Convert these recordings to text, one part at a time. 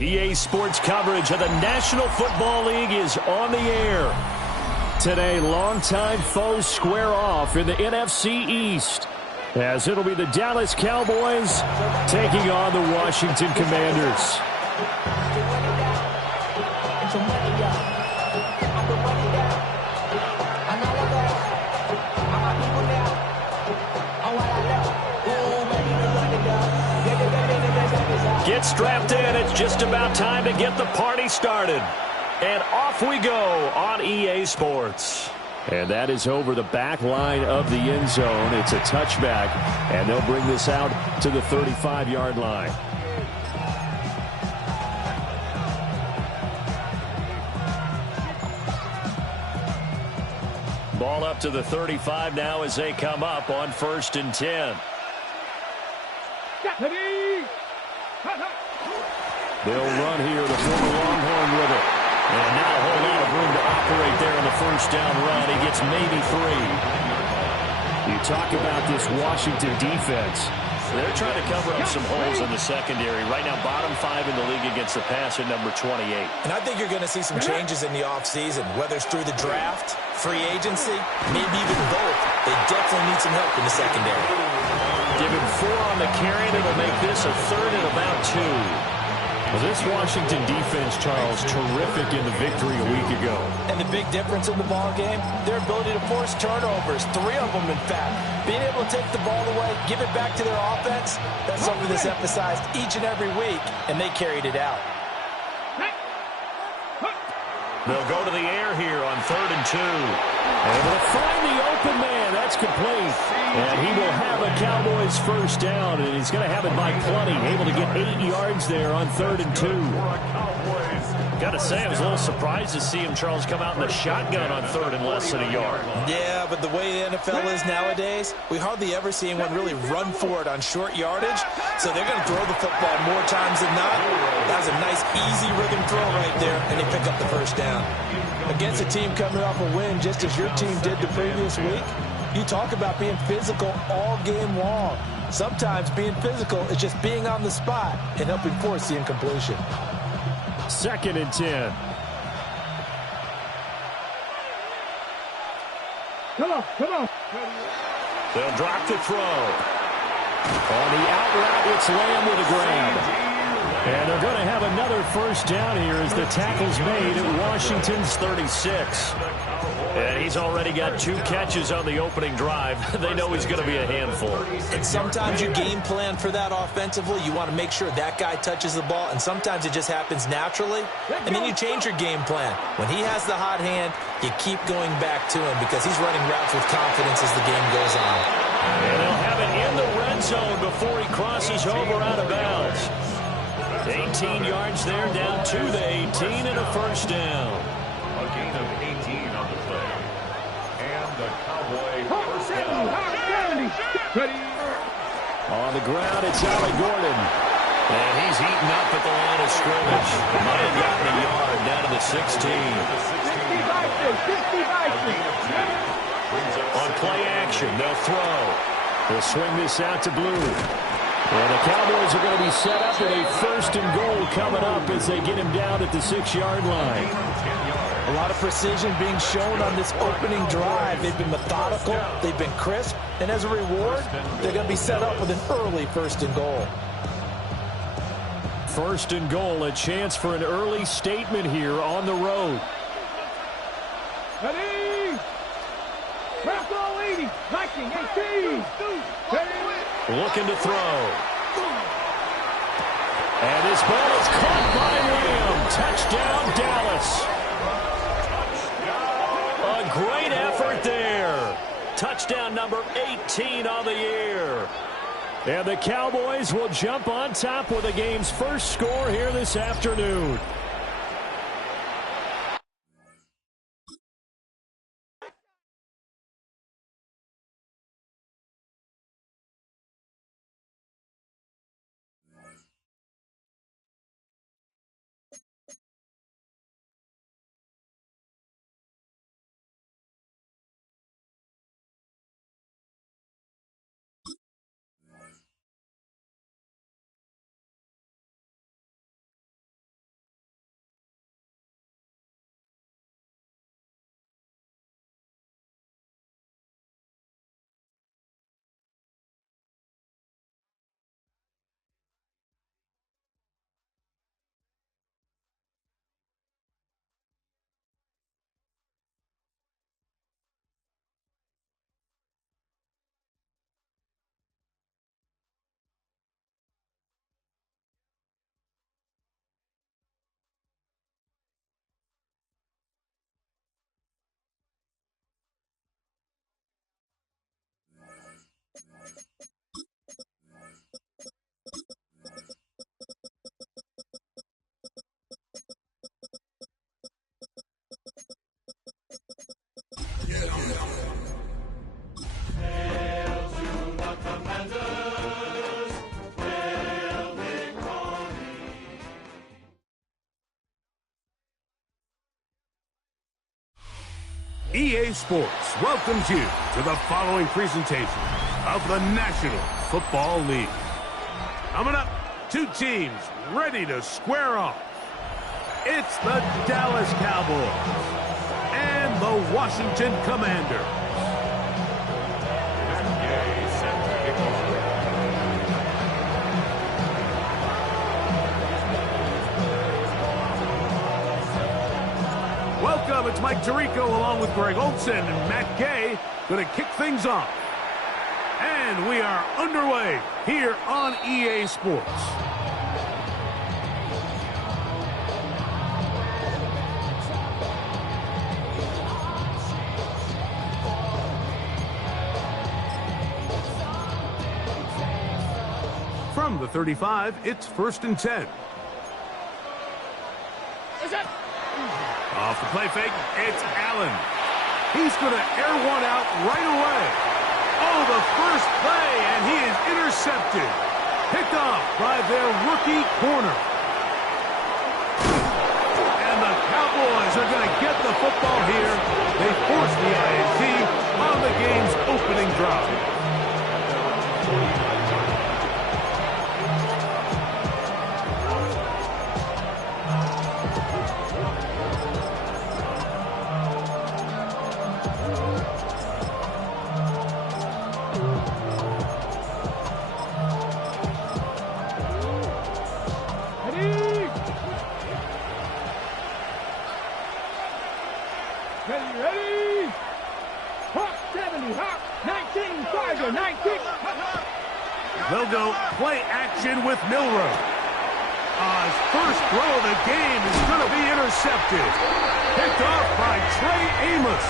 EA Sports coverage of the National Football League is on the air. Today, longtime foes square off in the NFC East, as it'll be the Dallas Cowboys taking on the Washington Commanders. Get strapped in. It's just about time to get the party started. And off we go on EA Sports. And that is over the back line of the end zone. It's a touchback, and they'll bring this out to the 35-yard line. Ball up to the 35 now as they come up on 1st and 10. They'll run here, the former Longhorn with it. And not a whole lot of room to operate there in the first down run. He gets maybe 3. You talk about this Washington defense. They're trying to cover up some holes in the secondary. Right now, bottom 5 in the league against the pass at number 28. And I think you're going to see some changes in the offseason, whether it's through the draft, free agency, maybe even both. They definitely need some help in the secondary. Give him 4 on the carry, and it'll make this a 3rd and about 2. Well, this Washington defense, Charles, terrific in the victory a week ago. And the big difference in the ball game, their ability to force turnovers, 3 of them, in fact. Being able to take the ball away, give it back to their offense, that's something that's emphasized each and every week, and they carried it out. They'll go to the air here on 3rd and 2. Able to find the open man. That's complete. And he will have a Cowboys first down, and he's going to have it by plenty. Able to get 8 yards there on 3rd and 2. Got to say, I was a little surprised to see him, Charles, come out in the shotgun on 3rd and less than a yard. Yeah, but the way the NFL is nowadays, we hardly ever see anyone really run for it on short yardage. So they're going to throw the football more times than not. That was a nice, easy rhythm throw right there, and they pick up the first down. Against a team coming off a win, just as your team did the previous week, you talk about being physical all game long. Sometimes being physical is just being on the spot and helping force the incompletion. 2nd and 10. Come on. They'll drop the throw. On the out route, it's Lamb with a grab. And they're going to have another first down here as the tackle's made at Washington's 36. And he's already got 2 catches on the opening drive. They know he's going to be a handful. And sometimes you game plan for that offensively. You want to make sure that guy touches the ball, and sometimes it just happens naturally. And then you change your game plan. When he has the hot hand, you keep going back to him because he's running routes with confidence as the game goes on. And they'll have it in the red zone before he crosses over out of bounds. 18 yards there, down to the 18 and a first down. A gain of 18 on the play. And the Cowboy first down. On the ground, it's Allie Gordon. And he's eaten up at the line of scrimmage. Might have gotten a yard down to the 16. On play action, they'll throw. They'll swing this out to Blue. And the Cowboys are going to be set up with a first and goal coming up as they get him down at the 6-yard line. A lot of precision being shown on this opening drive. They've been methodical, they've been crisp, and as a reward, they're going to be set up with an early first and goal. First and goal, a chance for an early statement here on the road. Ready? Rambo 80, 19, 18. Looking to throw. And this ball is caught by Lamb. Touchdown, Dallas. A great effort there. Touchdown number 18 on the year. And the Cowboys will jump on top with the game's first score here this afternoon. EA Sports welcomes you to the following presentation of the National Football League. Coming up, 2 teams ready to square off. It's the Dallas Cowboys and the Washington Commanders. Welcome, it's Mike Tirico along with Greg Olsen and Matt Gay going to kick things off. And we are underway here on EA Sports. From the 35, it's 1st and 10. Off the play fake, it's Allen. He's going to air one out right away. Oh, the first play, and he is intercepted. Picked off by their rookie corner. And the Cowboys are going to get the football here. They force the INT on the game's opening drive. They'll go play action with Milroe. His first throw of the game is going to be intercepted. Picked off by Trey Amos.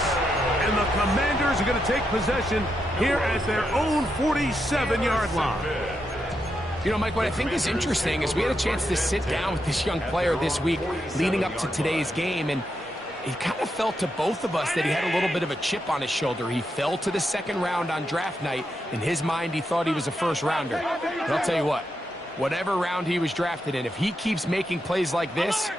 And the Commanders are going to take possession here at their own 47-yard line. You know, Mike, what I think is interesting is we had a chance to sit down with this young player this week leading up to today's game, and it kind of felt to both of us that he had a little bit of a chip on his shoulder. He fell to the second round on draft night. In his mind, he thought he was a first-rounder. But I'll tell you what, whatever round he was drafted in, if he keeps making plays like this,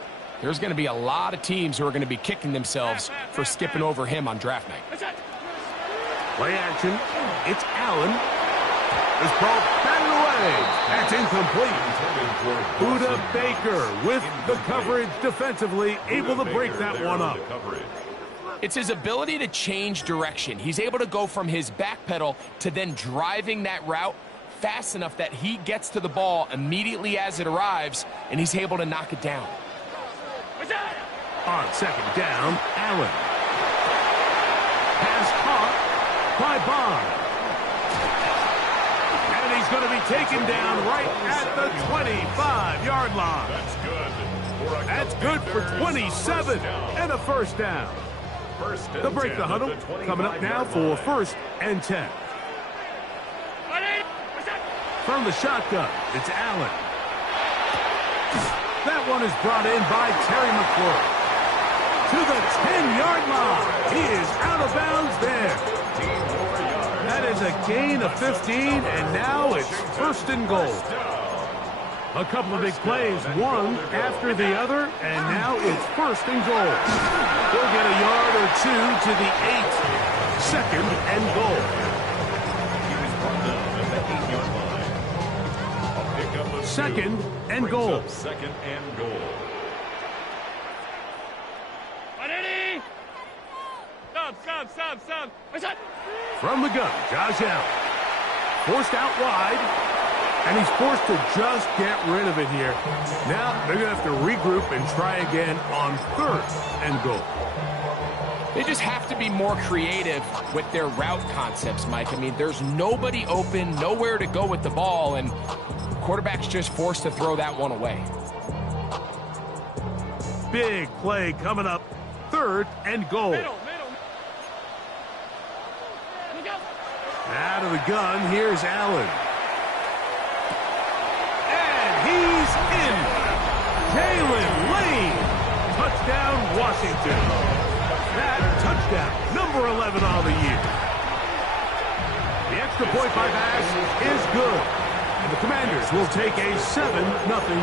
there's going to be a lot of teams who are going to be kicking themselves for skipping over him on draft night. Play action. It's Allen. This ball batted away. That's incomplete. Buda Baker with the coverage defensively, able to break that one up. It's his ability to change direction. He's able to go from his back pedal to then driving that route fast enough that he gets to the ball immediately as it arrives, and he's able to knock it down. On second down, Allen. Pass caught by Bond. And he's going to be taken down right at the 25-yard line. That's good for 27 and a first down. They'll break the huddle. Coming up now for 1st and 10. From the shotgun, it's Allen. That one is brought in by Terry McLaurin. To the 10-yard line. He is out of bounds there. That is a gain of 15, and now it's 1st and goal. A couple of big plays, one after the other, and now it's 1st and goal. They'll get a yard or two to the 8. 2nd and goal. 2nd and goal. 2nd and goal. Stop. From the gun, Josh Allen. Forced out wide, and he's forced to just get rid of it here. Now they're going to have to regroup and try again on 3rd and goal. They just have to be more creative with their route concepts, Mike. I mean, there's nobody open, nowhere to go with the ball, and the quarterback's just forced to throw that one away. Big play coming up, 3rd and goal. Out of the gun, here's Allen. And he's in. Jalen Lane. Touchdown, Washington. That touchdown, number 11 on the year. The extra point by Bass is good. And the Commanders will take a 7-0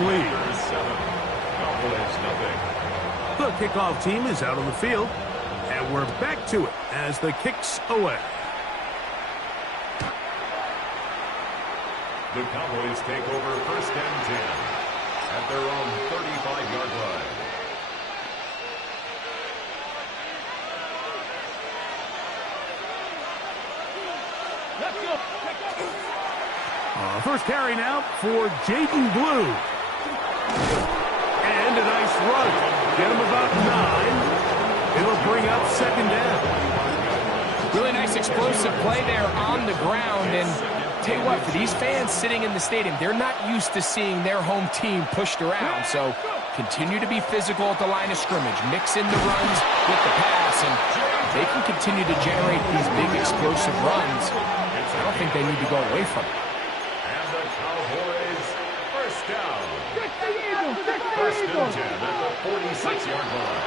lead. 7, Cowboys 0. The kickoff team is out on the field. And we're back to it as the kick's away. The Cowboys take over 1st and 10 at their own 35-yard line. First carry now for Jaden Blue. And a nice run. Get him about 9. It'll bring up 2nd down. Really nice explosive play there on the ground, and tell you what, for these fans sitting in the stadium, they're not used to seeing their home team pushed around. So continue to be physical at the line of scrimmage. Mix in the runs with the pass, and they can continue to generate these big explosive runs. I don't think they need to go away from it. And the Cowboys, 1st down. 1st and 10 at the 46-yard line.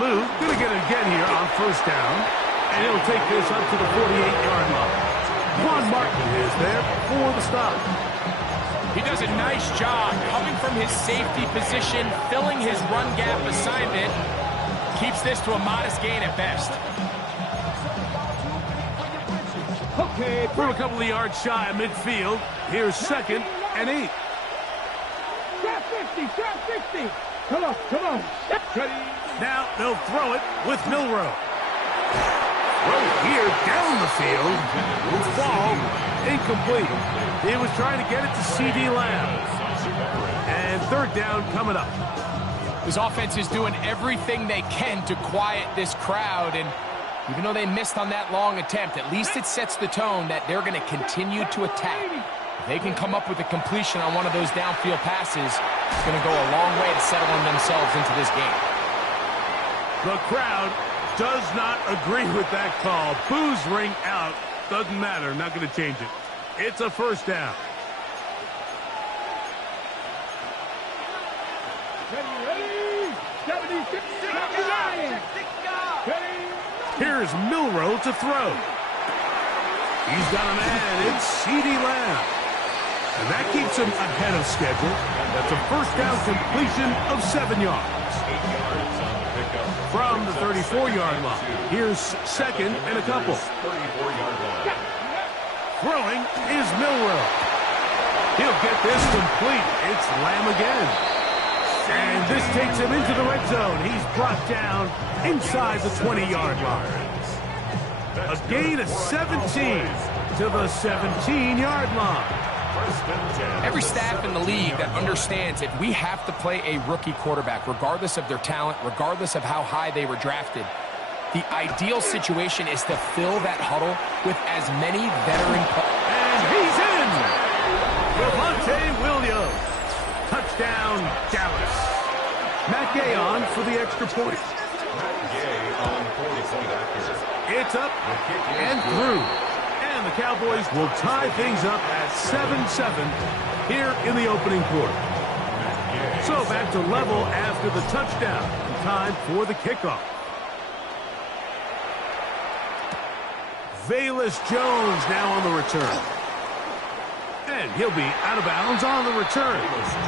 Lou going to get it again here on 1st down. And he'll take this up to the 48-yard line. Juan Martin is there for the stop. He does a nice job coming from his safety position, filling his run gap assignment. Keeps this to a modest gain at best. Okay, from a couple of yards shy of midfield, here's 2nd and 8. Trap 50. Come on. Now they'll throw it with Milroe. Throw here down the field. Will fall. Incomplete. He was trying to get it to C.D. Lamb. And 3rd down coming up. This offense is doing everything they can to quiet this crowd, and even though they missed on that long attempt, at least it sets the tone that they're going to continue to attack. If they can come up with a completion on one of those downfield passes, it's going to go a long way to settling themselves into this game. The crowd does not agree with that call. Boos ring out. Doesn't matter. Not going to change it. It's a first down. Ready? 76, 79. Here's Milroe to throw. He's got a man. It's CeeDee Lamb. And that keeps him ahead of schedule. That's a first down completion of 7 yards. 8 yards on the pickup. From the 34-yard line. Here's second and a couple. 34-yard line. Throwing is Milroe. He'll get this complete. It's Lamb again. And this takes him into the red zone. He's brought down inside the 20-yard line. A gain of 17 to the 17-yard line. Every staff in the league that understands if we have to play a rookie quarterback, regardless of their talent, regardless of how high they were drafted, the ideal situation is to fill that huddle with as many veteran players. And he's in! Javonte Williams. Touchdown, Dallas. Matt Gay on for the extra point. It's up and through. And the Cowboys will tie things up at 7-7 here in the opening quarter. So back to level after the touchdown. Time for the kickoff. Velus Jones now on the return. And he'll be out of bounds on the return.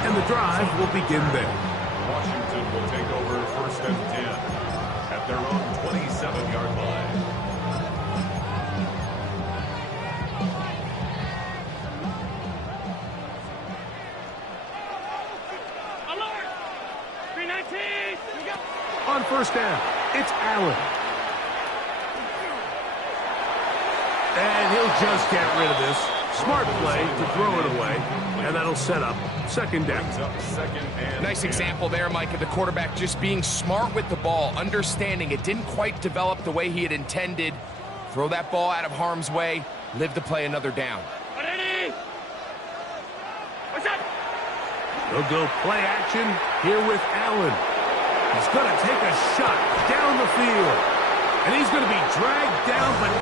And the drive will begin there. Washington will take over first and 10 at their own 27-yard line. On first down, it's Allen. And he'll just get rid of this. Smart play to throw it away. And that'll set up second down. Nice example there, Mike, of the quarterback just being smart with the ball, understanding it didn't quite develop the way he had intended. Throw that ball out of harm's way, live to play another down. They'll go play action here with Allen. He's going to take a shot down the field. And he's going to be dragged down, but...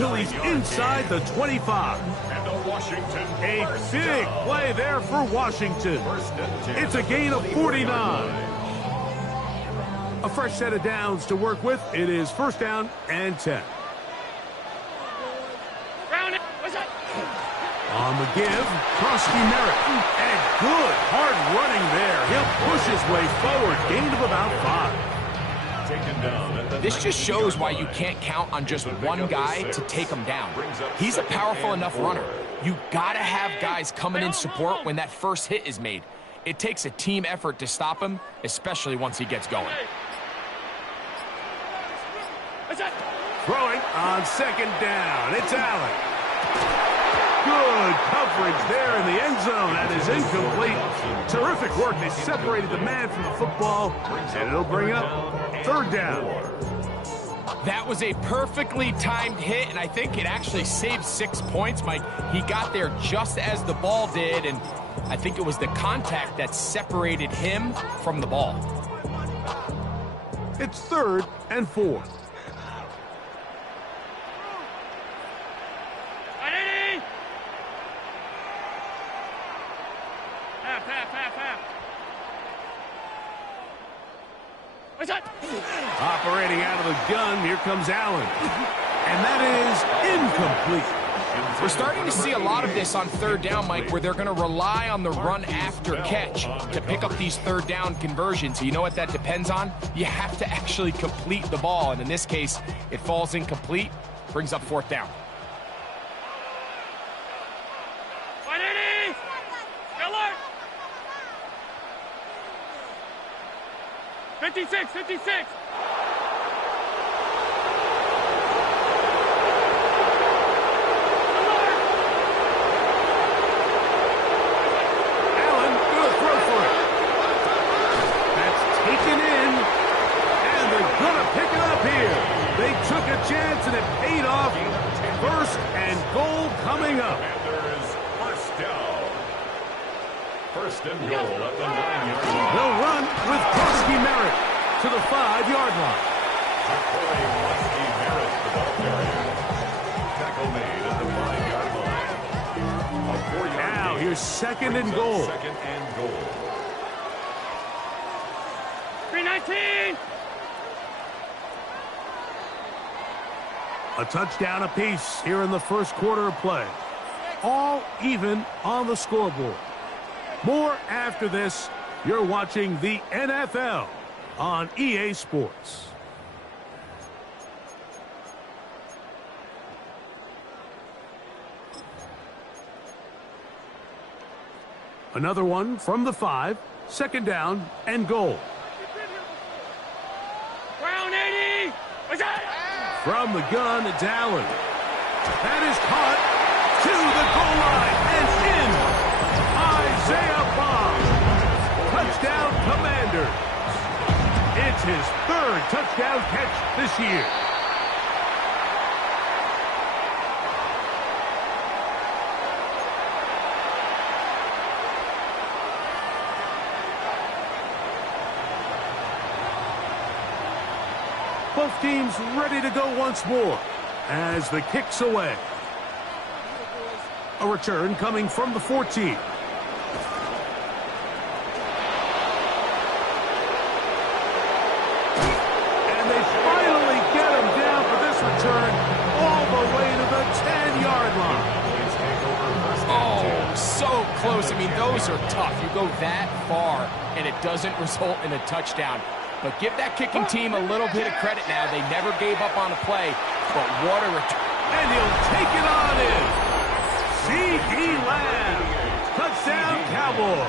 until he's inside the 25. And a Washington A big play there for Washington. It's a gain of 49. A fresh set of downs to work with. It is first down and 10. On the give, Krusty Merritt. And good hard running there. He'll push his way forward. Gain of about 5. This just shows why you can't count on just one guy to take him down. He's a powerful enough runner. You gotta have guys coming in support when that first hit is made. It takes a team effort to stop him, especially once he gets going. Throwing on second down. It's Allen. Good coverage there in the end zone. That is incomplete. Terrific work. They separated the man from the football, and it'll bring up third down. That was a perfectly timed hit, and I think it actually saved 6 points, Mike. He got there just as the ball did, and I think it was the contact that separated him from the ball. It's third and 4. Operating out of the gun, here comes Allen. And that is incomplete. We're starting to see a lot of this on third down, Mike, where they're going to rely on the run after catch to pick up these third down conversions. You know what that depends on? You have to actually complete the ball, and in this case, it falls incomplete, brings up fourth down. 56, 56. Allen gonna throw for it. That's taken in, and they're gonna pick it up here. They took a chance, and it paid off. First and goal coming up. Commanders first down. First and goal at the 9-yard line. They'll run with Koski Merritt to the 5-yard line. Corey Koski Merritt, the ball carrier. Tackle made at the 5-yard line. A 4-yard Now gain. here's second and goal. Second and goal. 319. A touchdown apiece here in the first quarter of play. All even on the scoreboard. More after this. You're watching the NFL on EA Sports. Another one from the 5. Second down and goal. Brown 80. What's that? From the gun, it's Allen. That is caught to the goal line and in. Isaiah Bond. Touchdown, Commanders. It's his third touchdown catch this year. Both teams ready to go once more as the kick's away. A return coming from the 14. And they finally get him down for this return all the way to the 10-yard line. Oh, so close. I mean, those are tough. You go that far, and it doesn't result in a touchdown. But give that kicking team a little bit of credit now. They never gave up on a play, but what a return. And he'll take it on in. C.D. Lamb. Touchdown, Cowboys.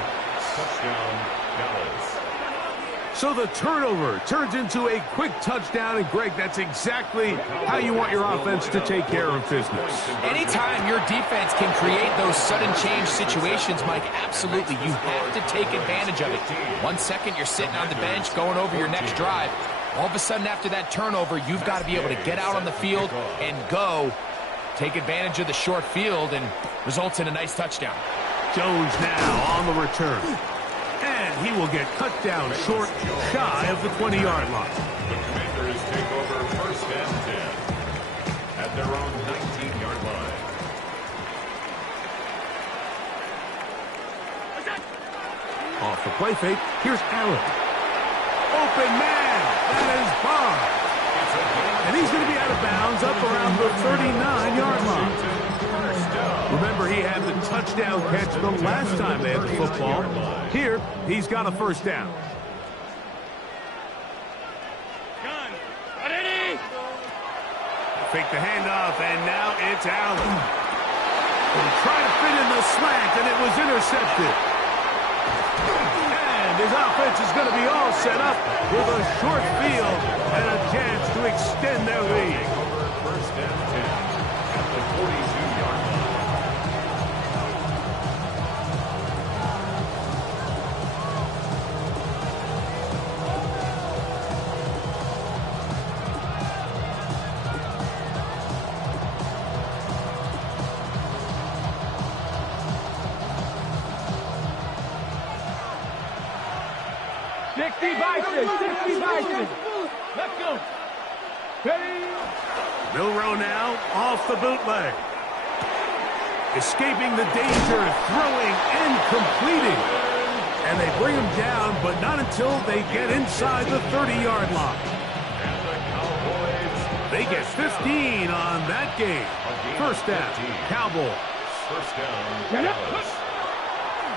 Touchdown, Dallas. So the turnover turns into a quick touchdown, and Greg, that's exactly how you want your offense to take care of business. Anytime your defense can create those sudden change situations, Mike, absolutely, you have to take advantage of it. 1 second, you're sitting on the bench going over your next drive. All of a sudden, after that turnover, you've got to be able to get out on the field and go. Take advantage of the short field, and results in a nice touchdown. Jones now on the return. And he will get cut down short, shy of the 20-yard line. The Commanders take over first and 10 at their own 19-yard line. Off the play fake, here's Allen. Open man, that is Bond. And he's going to be out of bounds up around the 39-yard line. Remember, he had the touchdown catch the last time they had the football. Here, he's got a first down. Fake the handoff, and now it's Allen. Trying to fit in the slant, and it was intercepted. And his offense is going to be all set up with a short field and a chance to extend their lead. First and 10 at the 42-yard line. Let's go. Ready? Milroe now off the bootleg. Escaping the danger, throwing and completing. And they bring him down, but not until they get inside the 30-yard line. And the Cowboys. They get 15 on that game. First down, Cowboys. First down, Dallas.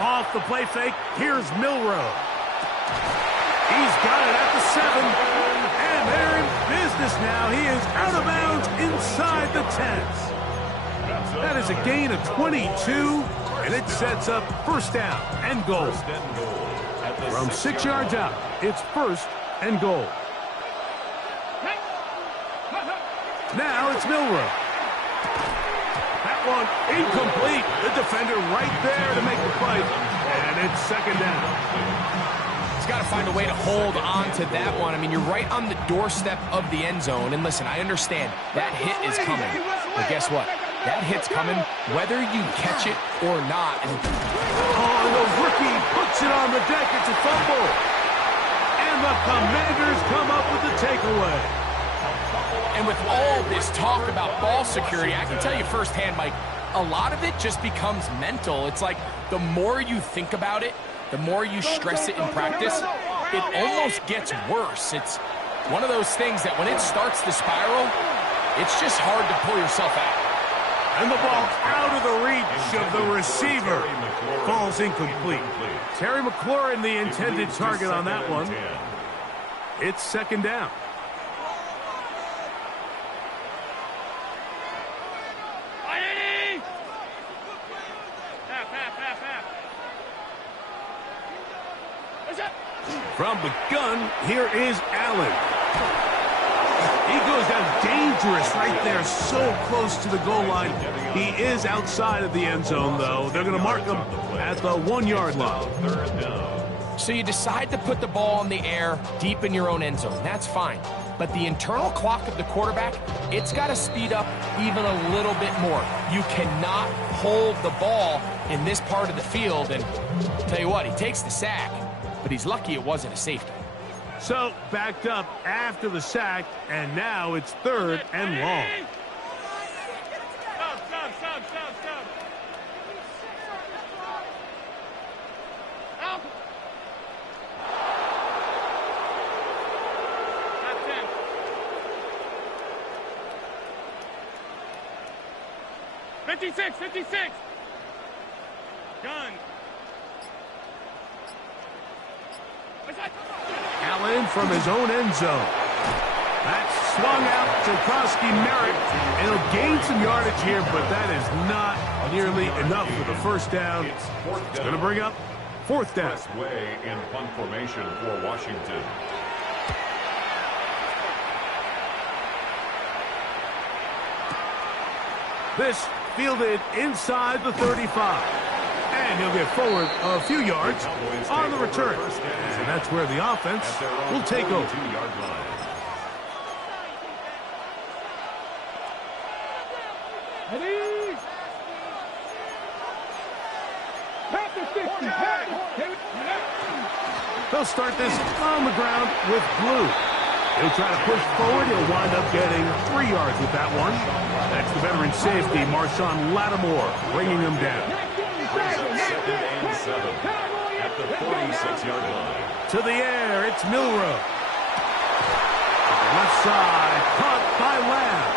Off the play fake, here's Milroe. He's got it at the 7, and they're in business now. He is out of bounds inside the 10. That is a gain of 22, and it sets up first down and goal. From 6 yards out, it's first and goal. Now it's Milrow. That one incomplete. The defender right there to make the play. And it's second down. He's got to find a way to hold on to that one. I mean, you're right on the doorstep of the end zone. And listen, I understand that hit is coming. But guess what? That hit's coming whether you catch it or not. And the rookie puts it on the deck. It's a fumble. And the Commanders come up with the takeaway. And with all this talk about ball security, I can tell you firsthand, Mike, a lot of it just becomes mental. It's like the more you think about it, the more you stress it in practice, it almost gets worse. It's one of those things that when it starts to spiral, it's just hard to pull yourself out. And the ball out of the reach of the receiver. Falls incomplete. Terry McLaurin, the intended target on that one. It's second down. From the gun, here is Allen. He goes down dangerous right there, so close to the goal line. He is outside of the end zone, though. They're going to mark him at the 1-yard line. So you decide to put the ball in the air deep in your own end zone. That's fine. But the internal clock of the quarterback, it's got to speed up even a little bit more. You cannot hold the ball in this part of the field. And I'll tell you what, he takes the sack, but he's lucky it wasn't a safety. So, backed up after the sack, and now it's third and long. Stop. Out. That's it. 56. Gun. Allen from his own end zone. That's swung out to Krosky Merritt. It'll gain some yardage here, but that is not nearly enough for the first down. It's going to bring up fourth down. Best way in punt formation for Washington. This fielded inside the 35. And he'll get forward a few yards on the return. And that's where the offense will take over. 2-yard line. Ready? Tap the 50. They'll start this on the ground with Blue. He'll try to push forward. He'll wind up getting 3 yards with that one. That's the veteran safety, Marshawn Lattimore, bringing him down. Second and 7 at the 46-yard line. To the air, it's Milrow. To the left side, caught by Lamb.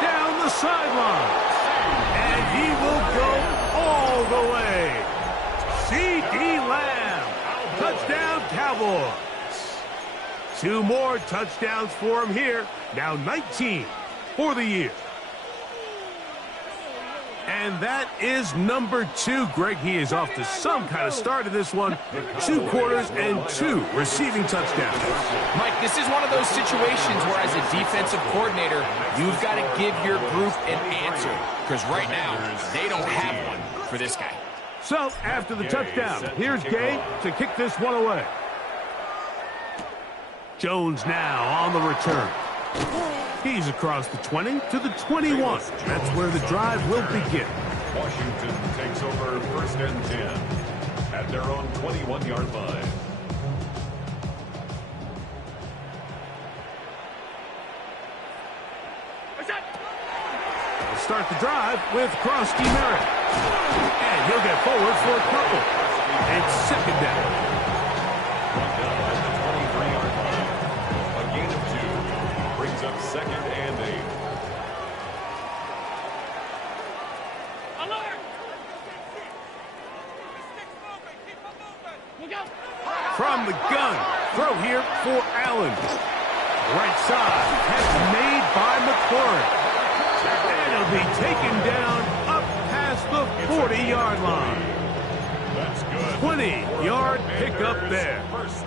Down the sideline. And he will go all the way. C.D. Lamb. Touchdown, Cowboys. 2 more touchdowns for him here. Now 19 for the year. And that is number 2. Greg, he is off to some kind of start in this one. 2 quarters and 2 receiving touchdowns. Mike, this is one of those situations where as a defensive coordinator, you've got to give your group an answer. Because right now, they don't have one for this guy. So, after the touchdown, here's Gabe to kick this one away. Jones now on the return. He's across the 20 to the 21. That's where the drive will begin. Washington takes over first and 10 at their own 21-yard line. They'll start the drive with Krosky Merritt. And he'll get forward for a couple. It's second down. Second and 8. From the gun, throw here for Allen. Right side, catch made by McLaurin. And he'll be taken down up past the 40-yard line. That's good. 20-yard pickup there.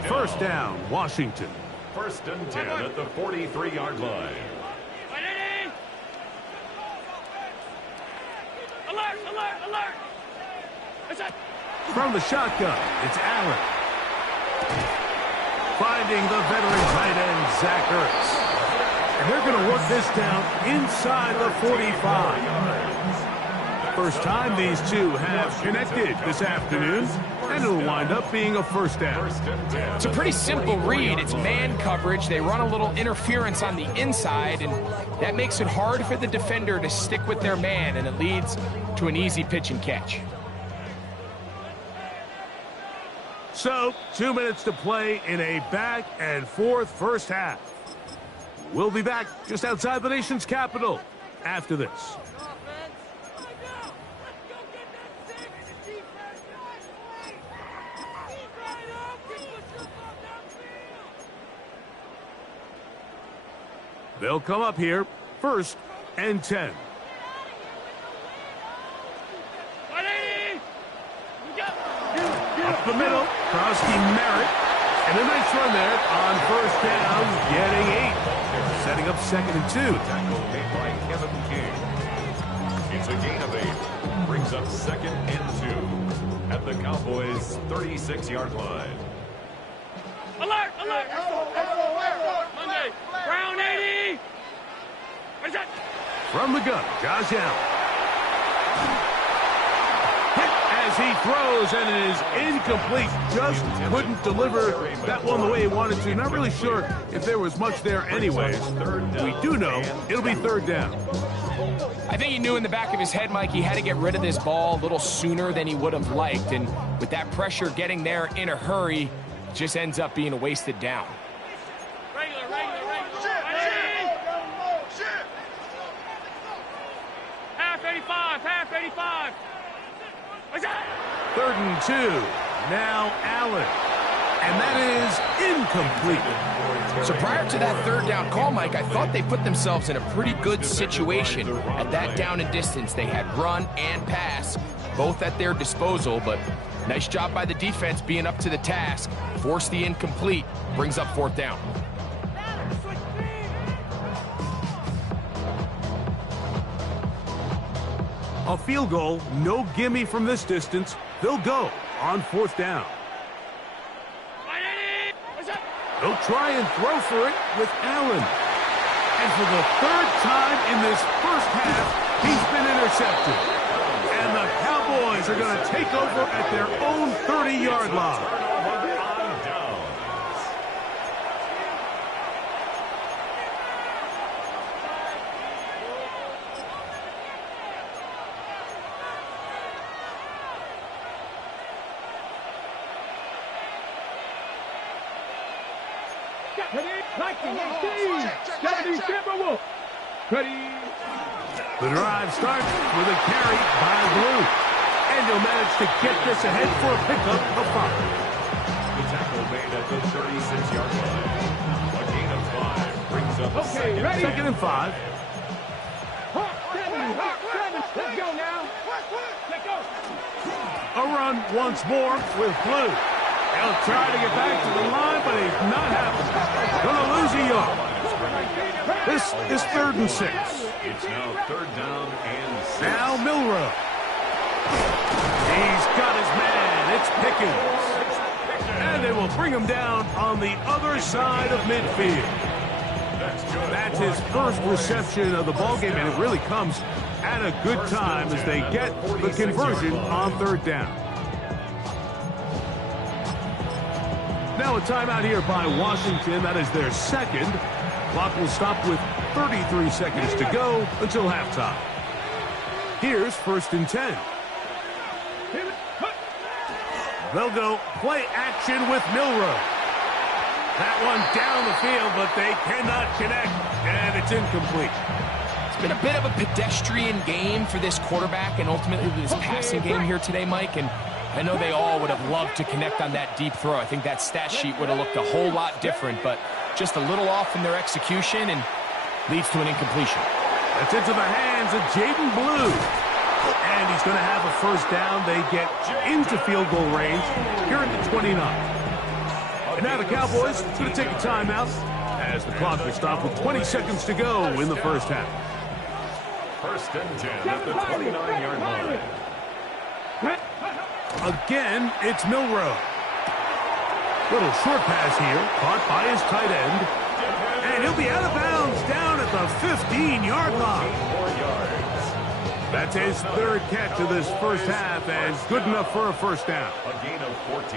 First down, Washington. 1st and 10 at the 43-yard line. Alert, alert, alert. From the shotgun, it's Allen. Finding the veteran tight end, Zach Ertz. And they're going to work this down inside the 45. First time these two have connected this afternoon, and it'll wind up being a first down. It's a pretty simple read. It's man coverage. They run a little interference on the inside, and that makes it hard for the defender to stick with their man, and it leads to an easy pitch and catch. So, 2 minutes to play in a back-and-forth first half. We'll be back just outside the nation's capital after this. They'll come up here, 1st and 10. Up the middle, Krowski Merritt. And a nice run there on 1st down, getting 8. Setting up 2nd and 2. Tackle made by Kevin King. It's a gain of 8. Brings up 2nd and 2 at the Cowboys' 36-yard line. Alert, alert. Monday. Brown 80. What is that? From the gun, Josh Allen. As he throws, and it is incomplete. Just couldn't deliver that one the way he wanted to. Not really sure if there was much there anyways. We do know it'll be 3rd down. I think he knew in the back of his head, Mike, he had to get rid of this ball a little sooner than he would have liked. And with that pressure getting there in a hurry, it just ends up being a wasted down. Regular. Half 85. What's that? 3rd and 2. Now Allen. And that is incomplete. So prior to that 3rd down call, Mike, I thought they put themselves in a pretty good situation at that down and distance. They had run and pass, both at their disposal, but nice job by the defense being up to the task. Force the incomplete, brings up 4th down. A field goal, no gimme from this distance. They'll go on 4th down. They'll try and throw for it with Allen. And for the 3rd time in this first half, he's been intercepted. And the Cowboys are going to take over at their own 30-yard line. The drive starts with a carry by Blue. And he'll manage to get this ahead for a pickup of 5. The tackle made at the 36-yard line. A gain of 5 brings up 2nd and 5. Let's go now. Let's go. A run once more with Blue. He'll try to get back to the line, but he's not happening. Gonna lose a yard. This is 3rd and 6. It's now 3rd down and 6. Now Milrow. He's got his man. It's Pickens. And they will bring him down on the other side of midfield. That's his first reception of the ballgame, and it really comes at a good time as they get the conversion on 3rd down. Now a timeout here by Washington. That is their 2nd. Clock will stop with 33 seconds to go until halftime. Here's 1st and 10. They'll go play action with Milrow. That one down the field, but they cannot connect, and it's incomplete. It's been a bit of a pedestrian game for this quarterback and ultimately this passing game here today, Mike, and I know they all would have loved to connect on that deep throw. I think that stat sheet would have looked a whole lot different, but just a little off in their execution and leads to an incompletion. That's into the hands of Jaden Blue. And he's going to have a first down. They get into field goal range here at the 29. And now the Cowboys going to take a timeout as the clock will stop with 20 seconds to go in the first half. First and 10 at the 29-yard line. Again, it's Milroe. Little short pass here, caught by his tight end. And he'll be out of bounds down at the 15-yard line. 4 yards. That's his third catch of this first half, and good enough for a first down. A gain of 14.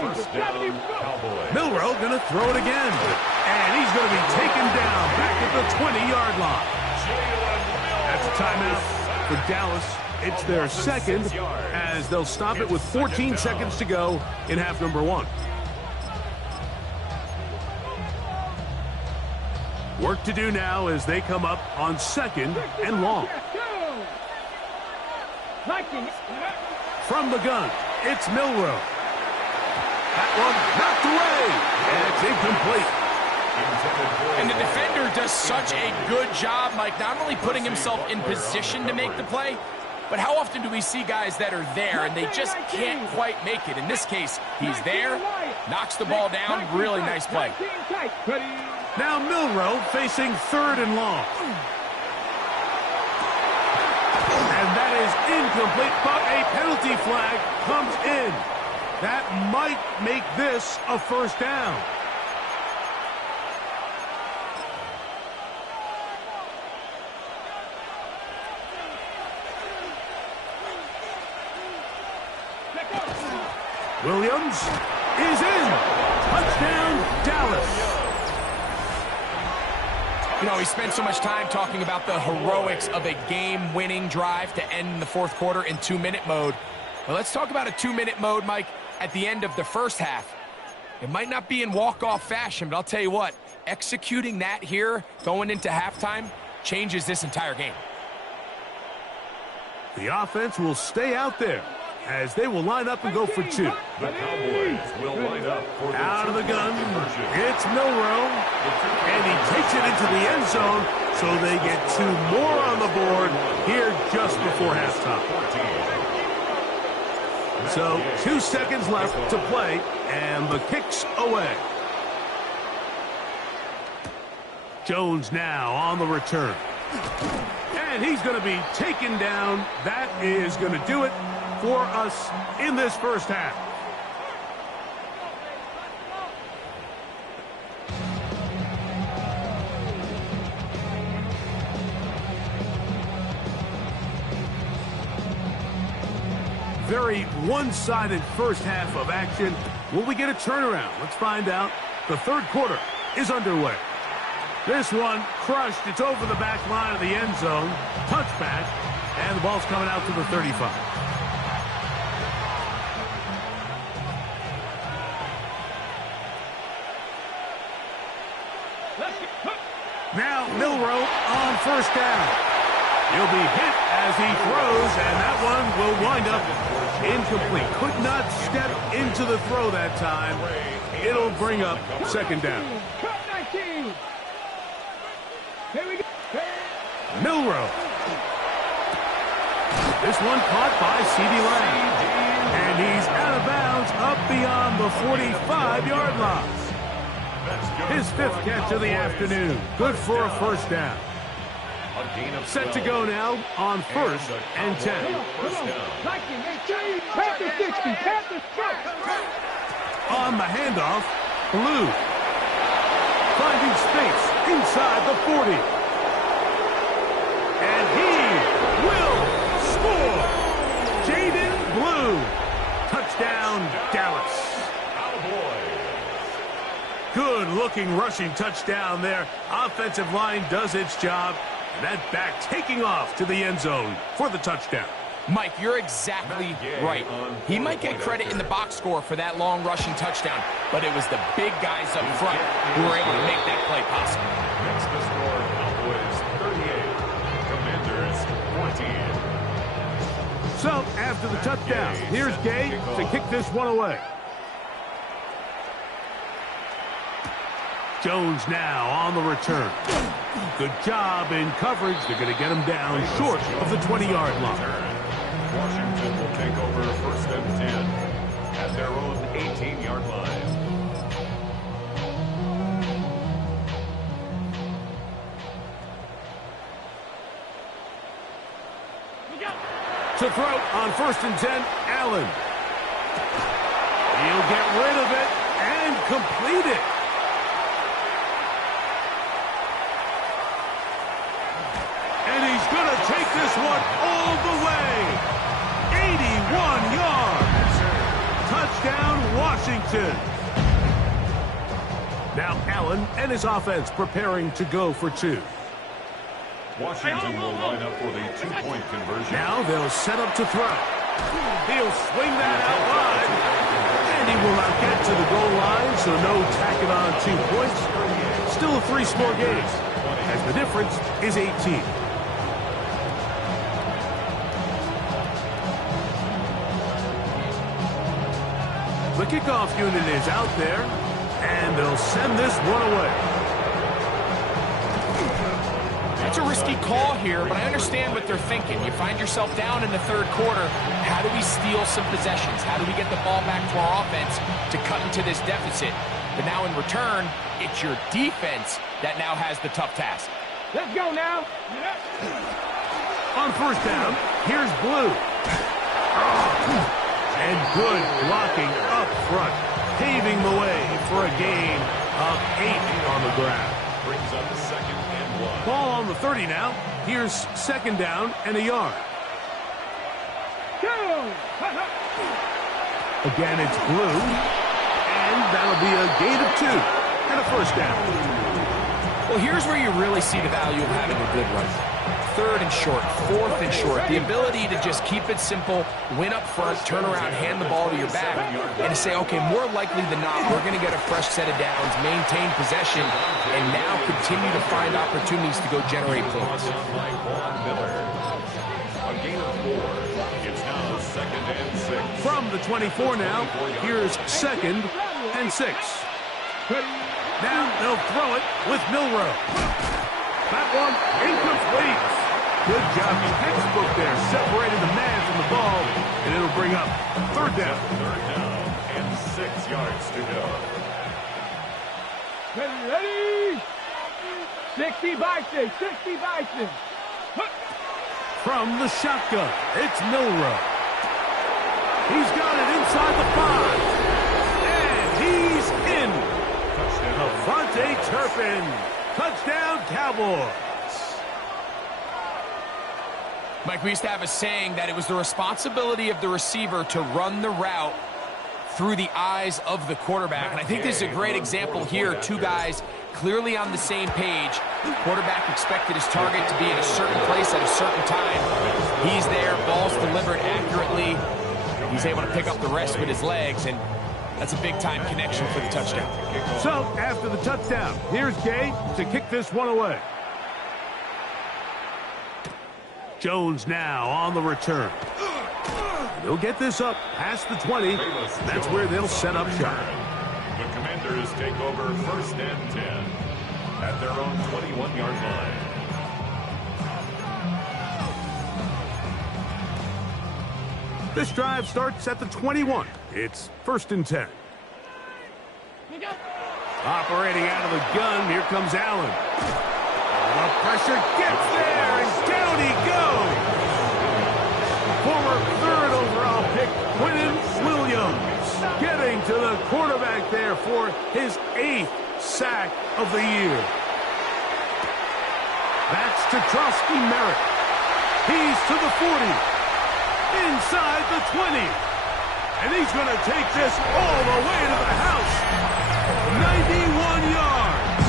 First down, Cowboys. Milroe going to throw it again. And he's going to be taken down back at the 20-yard line. That's a timeout for Dallas. It's their second, as they'll stop it with 14 seconds to go in half number 1. Work to do now as they come up on second and long. From the gun, it's Milroe. That one knocked away, and it's incomplete. And the defender does such a good job, Mike, not only putting himself in position to make the play, but how often do we see guys that are there and they just can't quite make it? In this case, he's there, knocks the ball down, really nice play. Now Milroe facing third and long. And that is incomplete, but a penalty flag comes in. That might make this a first down. Williams is in. Touchdown, Dallas. You know, he spent so much time talking about the heroics of a game-winning drive to end the fourth quarter in 2-minute mode. Well, let's talk about a 2-minute mode, Mike, at the end of the first half. It might not be in walk-off fashion, but I'll tell you what, executing that here going into halftime changes this entire game. The offense will stay out there as they will line up and go for 2. The Cowboys will line up for the out of the gun. It's Milroe, and he takes it into the end zone, so they get 2 more on the board here just before halftime. So 2 seconds left to play, and the kick's away. Jones now on the return. And he's going to be taken down. That is going to do it for us in this first half. Very one-sided first half of action. Will we get a turnaround? Let's find out. The third quarter is underway. This one crushed. It's over the back line of the end zone. Touchback. And the ball's coming out to the 35. Now Milroe on first down. He'll be hit as he throws, and that one will wind up incomplete. Could not step into the throw that time. It'll bring up second down. Milroe. This one caught by C.D. Lamb. And he's out of bounds up beyond the 45-yard line. His 5th catch of the afternoon. Good for a first down. Set to go now on 1st and 10. On the handoff, Blue. Finding space inside the 40. And he will score. Jaden Blue. Touchdown, Dallas. Good-looking rushing touchdown there. Offensive line does its job. And that back taking off to the end zone for the touchdown. Mike, you're exactly right. He might get credit in the box score for that long rushing touchdown, but it was the big guys up front who were able to make that play possible. Next to score, Cowboys 38, Commanders 20. So, after the touchdown, here's Gay to kick this one away. Jones now on the return. Good job in coverage. They're going to get him down short of the 20-yard line. Washington will take over 1st and 10 at their own 18-yard line. To throw on 1st and 10, Allen. He'll get rid of it and complete it. And he's going to take this one all the way. 81 yards. Touchdown, Washington. Now Allen and his offense preparing to go for 2. Washington will line up for the 2-point conversion. Now they'll set up to throw. He'll swing that out wide. And he will not get to the goal line, so no tacking on 2 points. Still a 3-score game, as the difference is 18. The kickoff unit is out there, and they'll send this one away. It's a risky call here, but I understand what they're thinking. You find yourself down in the 3rd quarter. How do we steal some possessions? How do we get the ball back to our offense to cut into this deficit? But now in return, it's your defense that now has the tough task. Let's go now. On 1st down, here's Blue. And good blocking up front, paving the way for a gain of 8 on the ground. Brings up 2nd and 1. Ball on the 30 now. Here's 2nd down and a yard. Again, it's Blue. And that'll be a gain of 2 and a 1st down. Well, here's where you really see the value of having a good run. 3rd and short, 4th and short. The ability to just keep it simple, win up front, turn around, hand the ball to your back, and to say, okay, more likely than not, we're going to get a fresh set of downs, maintain possession, and now continue to find opportunities to go generate points. A gain of 4. It's now 2nd and 6. From the 24 now, here's 2nd and 6. Now they'll throw it with Milrow. That one incomplete. Good job. Textbook there. Separated the man from the ball, and it'll bring up 3rd down. 3rd down and 6 yards to go. Ready? 60 Bison. 60 Bison. From the shotgun, it's Milrow. He's got it inside the 5. And he's in. Avante Turpin. Touchdown, Cowboys. Mike, we used to have a saying that it was the responsibility of the receiver to run the route through the eyes of the quarterback. And I think this is a great example here. 2 guys clearly on the same page. The quarterback expected his target to be in a certain place at a certain time. He's there, ball's delivered accurately. He's able to pick up the rest with his legs, and that's a big-time connection for the touchdown. So, after the touchdown, here's Gay to kick this one away. Jones now on the return. They'll get this up past the 20. That's where they'll set up shop. The Commanders take over 1st and 10 at their own 21-yard line. This drive starts at the 21. It's 1st and 10. Operating out of the gun, here comes Allen. The pressure gets there, and down he goes. Former 3rd overall pick, Quinnen Williams, getting to the quarterback there for his 8th sack of the year. That's Tetrosky Merritt. He's to the 40, inside the 20. And he's going to take this all the way to the house. 91 yards.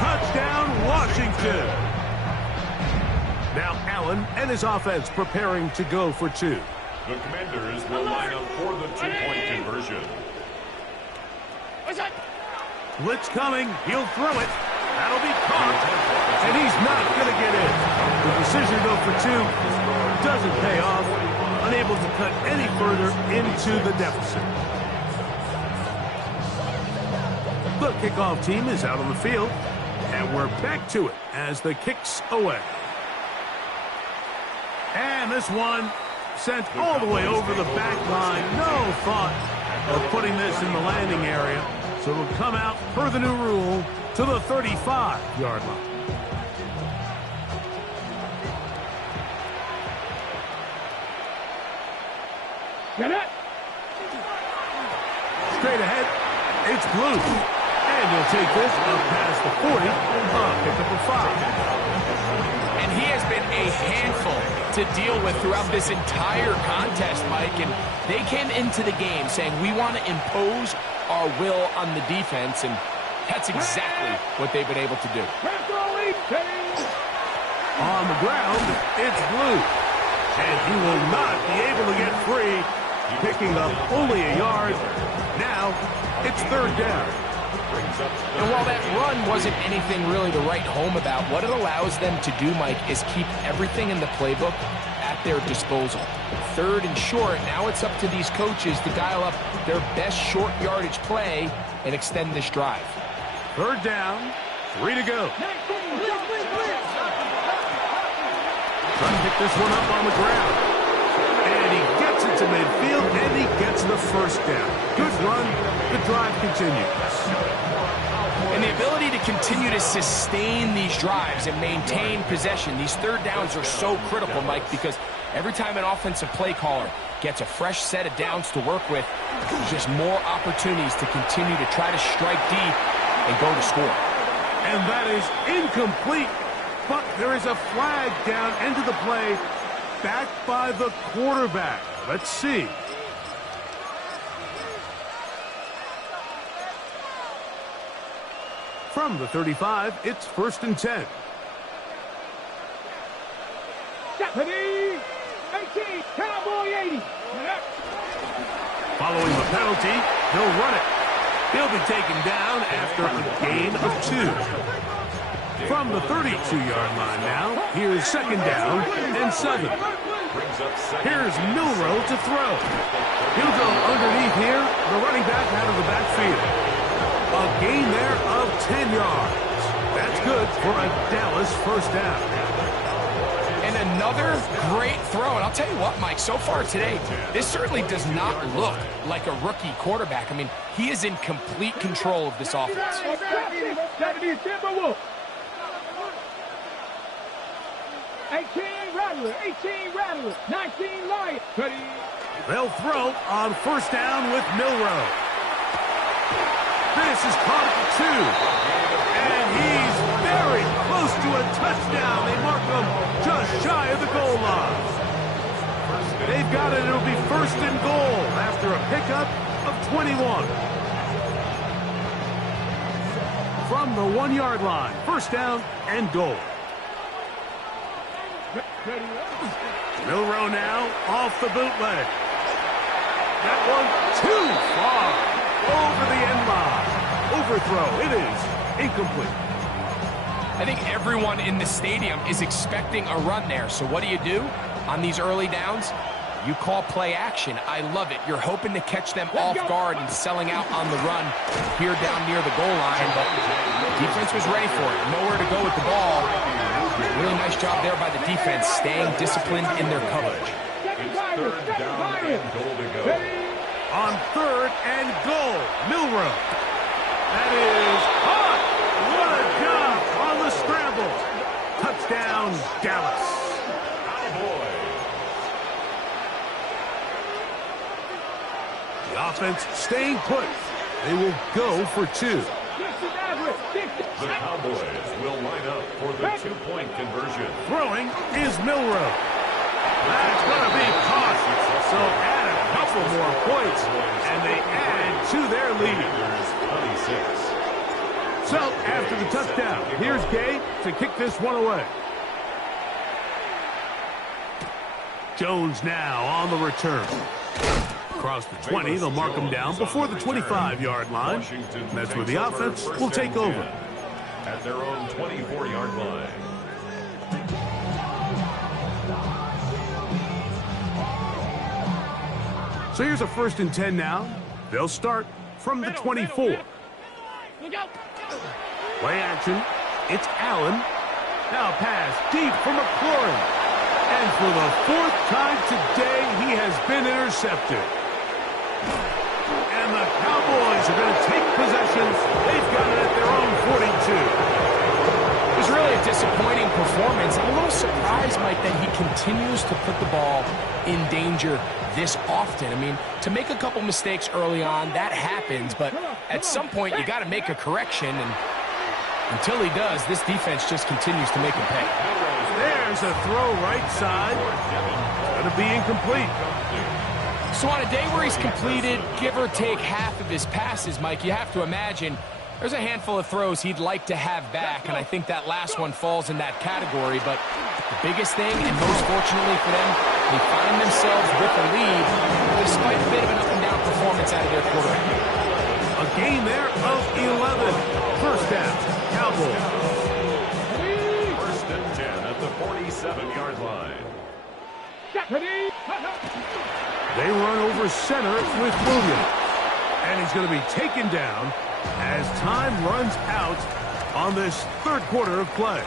Touchdown, Washington. Now Allen and his offense preparing to go for 2. The Commanders will line up for the 2-point conversion. Blitz coming. He'll throw it. That'll be caught. And he's not going to get in. The decision to go for 2 doesn't pay off. Unable to cut any further into the deficit. The kickoff team is out on the field, and we're back to it as the kick's away. And this one sent all the way over the back line. No thought of putting this in the landing area. So it'll come out per the new rule to the 35-yard line. Get it. Straight ahead, it's Blue. And he'll take this up past the 40, pick up a 5. And he has been a handful to deal with throughout this entire contest, Mike. And they came into the game saying, we want to impose our will on the defense, and that's exactly what they've been able to do. On the ground, it's Blue. And he will not be able to get free, picking up only a yard. Now, it's third down. And while that run wasn't anything really to write home about, what it allows them to do, Mike, is keep everything in the playbook at their disposal. Third and short, now it's up to these coaches to dial up their best short yardage play and extend this drive. Third down, 3 to go. Trying to pick this one up on the ground. And he gets it to midfield, and he gets the first down. Good run. The drive continues. And the ability to continue to sustain these drives and maintain possession, these third downs are so critical, Mike, because every time an offensive play caller gets a fresh set of downs to work with, there's just more opportunities to continue to try to strike deep and go to score. And that is incomplete. But there is a flag down into the play, backed by the quarterback. Let's see. From the 35, it's 1st and 10. Deputy 18, Cowboy 80. Following the penalty, he'll run it. He'll be taken down after a gain of 2. From the 32-yard line now, here's second down and 7. Here's Milroe to throw. He'll go underneath here, the running back out of the backfield. A gain there of 10 yards. That's good for a Dallas first down. And another great throw. And I'll tell you what, Mike, so far today, this certainly does not look like a rookie quarterback. I mean, he is in complete control of this offense. 18 Rattler, 19 Lion. They'll throw on first down with Milroe. This is caught at the 2. And he's very close to a touchdown. They mark him just shy of the goal line. They've got it. It'll be 1st and goal after a pickup of 21. From the 1-yard line, 1st down and goal. Milroe now off the bootleg. That one too far over the end line. Overthrow. It is incomplete. I think everyone in the stadium is expecting a run there. So what do on these early downs? You call play action. I love it. You're hoping to catch them off guard and selling out on the run here down near the goal line. But defense was ready for it. Nowhere to go with the ball. Really nice job there by the defense, staying disciplined in their coverage. It's 3rd down and goal to go. On 3rd and goal, Milroe. That is hot. What a job on the scramble. Touchdown, Dallas. The offense staying put. They will go for 2. The Cowboys will line up for the 2-point conversion. Throwing is Milroe. That's going to be caught. So add a couple more points, and they add to their lead. 26. So after the touchdown, here's Gay to kick this one away. Jones now on the return. Across the 20, they'll mark him down before the 25-yard line. That's where the offense will take over. At their own 24-yard line. So here's a 1st and 10 now. They'll start from the 24. Play action. It's Allen. Now pass deep for McLaurin. And for the 4th time today, been intercepted. And the Cowboys are going to take possession. They've got it at their own 42. It was really a disappointing performance. I'm a little surprised, Mike, that he continues to put the ball in danger this often. I mean, to make a couple mistakes early on, that happens, but at some point you got to make a correction, and until he does, this defense just continues to make him pay. There's a throw right side. Going to be incomplete. So on a day where he's completed, give or take half of his passes, Mike, you have to imagine there's a handful of throws he'd like to have back, and I think that last one falls in that category. But the biggest thing, and most fortunately for them, they find themselves with a lead despite a bit of an up-and-down performance out of their quarterback. A gain there of 11. First down, Cowboys. First and 10 at the 47-yard line. They run over center with Williams. And he's going to be taken down as time runs out on this third quarter of play.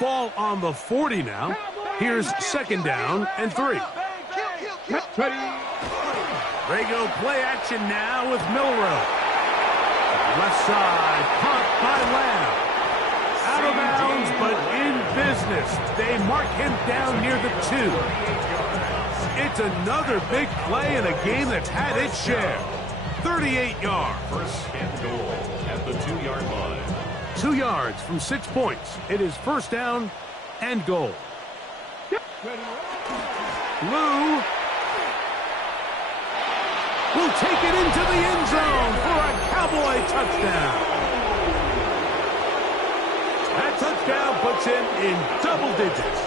Ball on the 40 now. Here's second down and 3. They go play action now with Milrow. Left side, caught by Lamb. Out of bounds, but in business. They mark him down near the 2. It's another big play in a game that's had its share. 38 yards. First and goal at the 2-yard line. 2 yards from 6 points. It is first down and goal. Lou will take it into the end zone for a Cowboy touchdown. That touchdown puts him in double digits.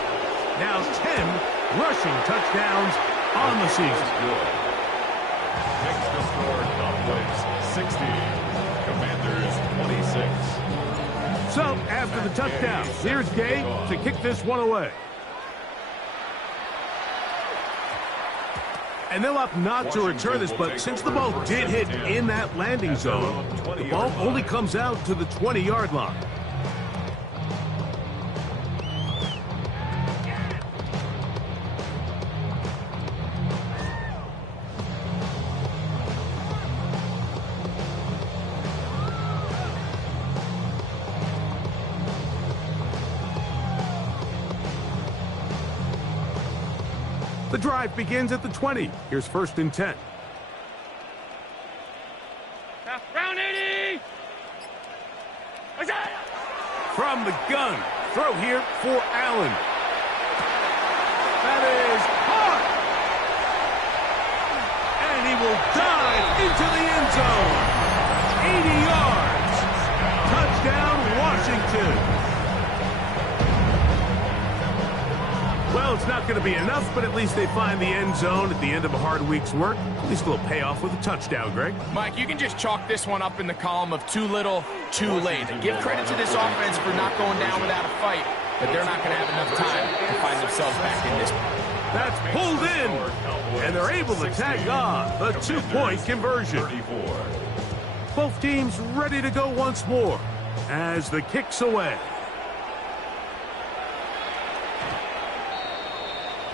Now 10 rushing touchdowns on the season. Next to score, Cowboys 60. Commanders 26. So after the touchdown, here's Gay to kick this one away. And they'll opt not to return this, but since the ball did hit in that landing zone, the ball only comes out to the 20-yard line. The drive begins at the 20. Here's first and 10. Round 80! From the gun, throw here for Allen. That is caught! And he will dive into the end zone. 80 yards. Touchdown, Washington. Well, it's not going to be enough, but at least they find the end zone at the end of a hard week's work. At least it'll pay off with a touchdown, Greg. Mike, you can just chalk this one up in the column of too little, too late. Give credit to this offense for not going down without a fight, but they're not going to have enough time to find themselves back in this one. That's pulled in, and they're able to tag on the 2-point conversion. 34. Both teams ready to go once more as the kick's away.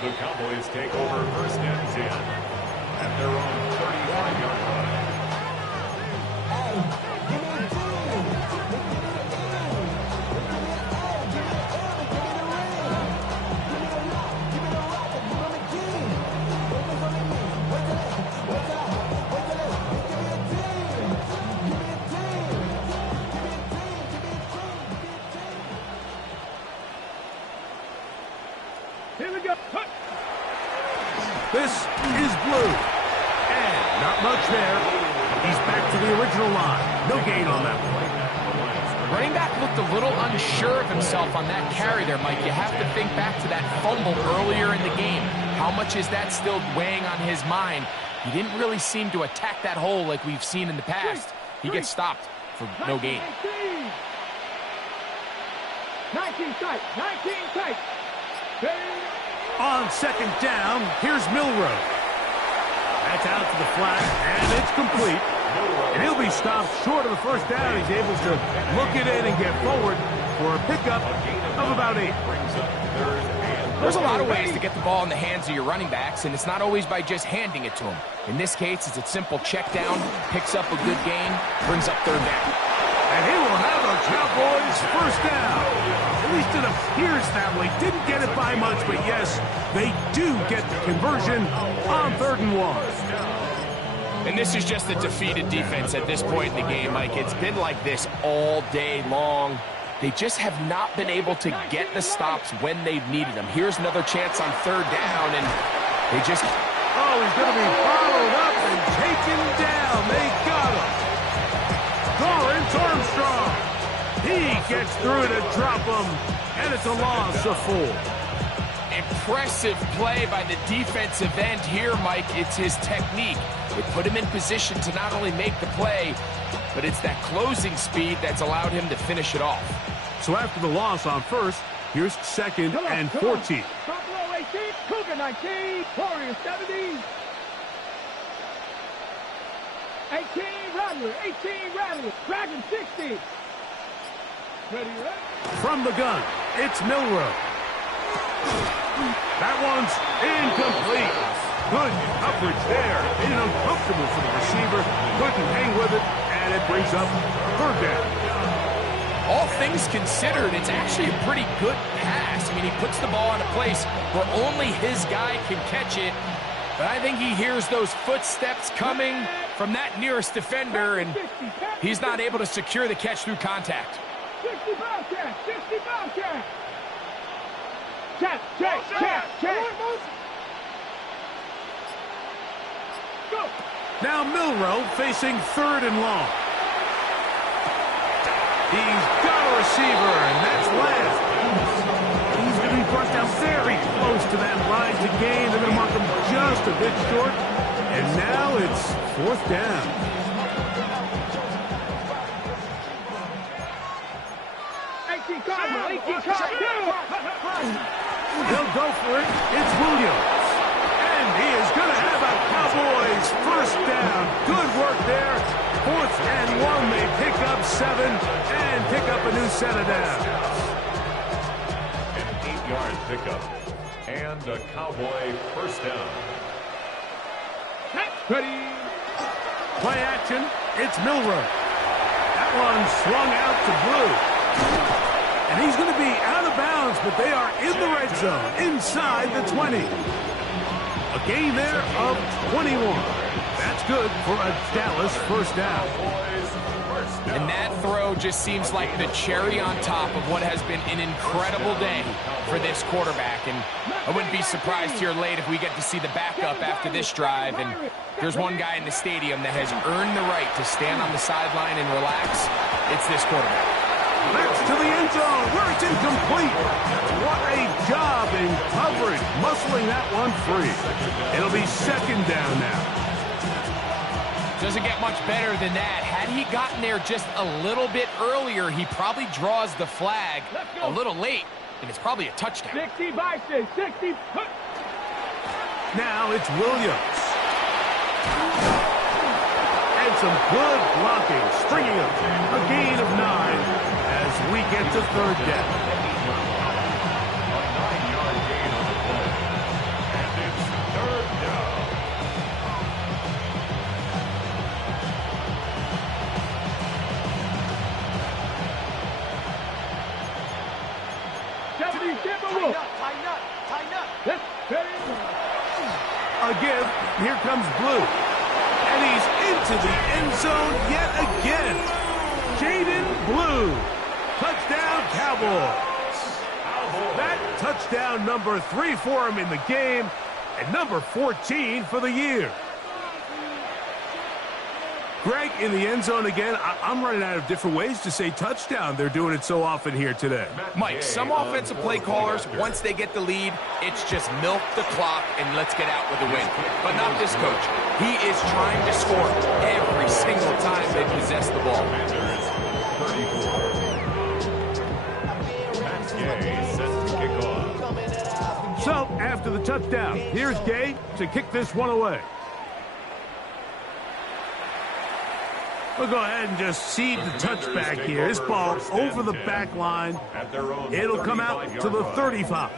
The Cowboys take over first and 10 at their own 35-yard line. Here we go. This is blue. And not much there. He's back to the original line. No gain on that one. Running back looked a little unsure of himself on that carry there, Mike. You have to think back to that fumble earlier in the game. How much is that still weighing on his mind? He didn't really seem to attack that hole like we've seen in the past. He gets stopped for no gain. 19 tight. 19 tight. On second down, here's Milroe. That's out to the flat, and it's complete. And he'll be stopped short of the first down. He's able to look it in and get forward for a pickup of about 8. There's a lot of ways to get the ball in the hands of your running backs, and it's not always by just handing it to them. In this case, it's a simple check down, picks up a good gain, brings up third down. And he will have a Cowboys first down. At least it appears that way. Didn't get it by much, but yes, they do get the conversion on 3rd and 1. And this is just a defeated defense at this point in the game, Mike. It's been like this all day long. They just have not been able to get the stops when they've needed them. Here's another chance on 3rd down, and they just... Oh, he's going to be followed up and taken down. They got him. Lawrence Armstrong. He gets through to drop him, and it's a loss of 4. Impressive play by the defensive end here, Mike. It's his technique. It put him in position to not only make the play, but it's that closing speed that's allowed him to finish it off. So after the loss on 1st, here's 2nd and 14. Buffalo 18, Cougar 19, Warriors 70. 18 Rattler, 18 Rattler, Dragon 60. Ready? From the gun, it's Milroe. That one's incomplete. Good coverage there. Made it uncomfortable for the receiver. Couldn't hang with it, and it brings up 3rd down. All things considered, it's actually a pretty good pass. I mean, he puts the ball in a place where only his guy can catch it. But I think he hears those footsteps coming from that nearest defender, and he's not able to secure the catch through contact. 60 Bobcat, 60 Bobcat. Check. Go. Now Milroe facing 3rd and long. He's got a receiver, and that's last. He's going to be brushed down very close to that line to gain. They're going to mark him just a bit short. And now it's 4th down. He'll go for it. It's Williams. And he is going to have a Cowboys first down. Good work there. 4th and 1. They pick up 7 and pick up a new set of downs. An 8-yard pickup and a Cowboy first down. Ready. Play action. It's Milroe. That one swung out to Blue. And he's going to be out of bounds, but they are in the red zone, inside the 20. A gain there of 21. That's good for a Dallas first down. And that throw just seems like the cherry on top of what has been an incredible day for this quarterback. And I wouldn't be surprised here late if we get to see the backup after this drive. And there's one guy in the stadium that has earned the right to stand on the sideline and relax. It's this quarterback. That's to the end zone where it's incomplete. What a job in coverage, muscling that one free. It'll be 2nd down now. Doesn't get much better than that. Had he gotten there just a little bit earlier, he probably draws the flag a little late, and it's probably a touchdown. 60 Bison, 60. Now it's Williams. And some good blocking, springing up. A gain of 9 as we get to 3rd down. A 9-yard gain on the play. And it's 3rd down. Tighten up. Let's A give. Here comes Blue. And he's into the end zone yet again. Jaden Blue. Touchdown, Cowboys. That touchdown number 3 for him in the game, and number 14 for the year. Greg, in the end zone again, I'm running out of different ways to say touchdown. They're doing it so often here today. Mike, some offensive play callers, once they get the lead, it's just milk the clock and let's get out with a win. But not this coach. He is trying to score every single time they possess the ball. Max Gay set to kick off. So, after the touchdown. Here's Gay to kick this one away. We'll go ahead and just seed the touchback here. This ball over the back line. It'll come out to the 35.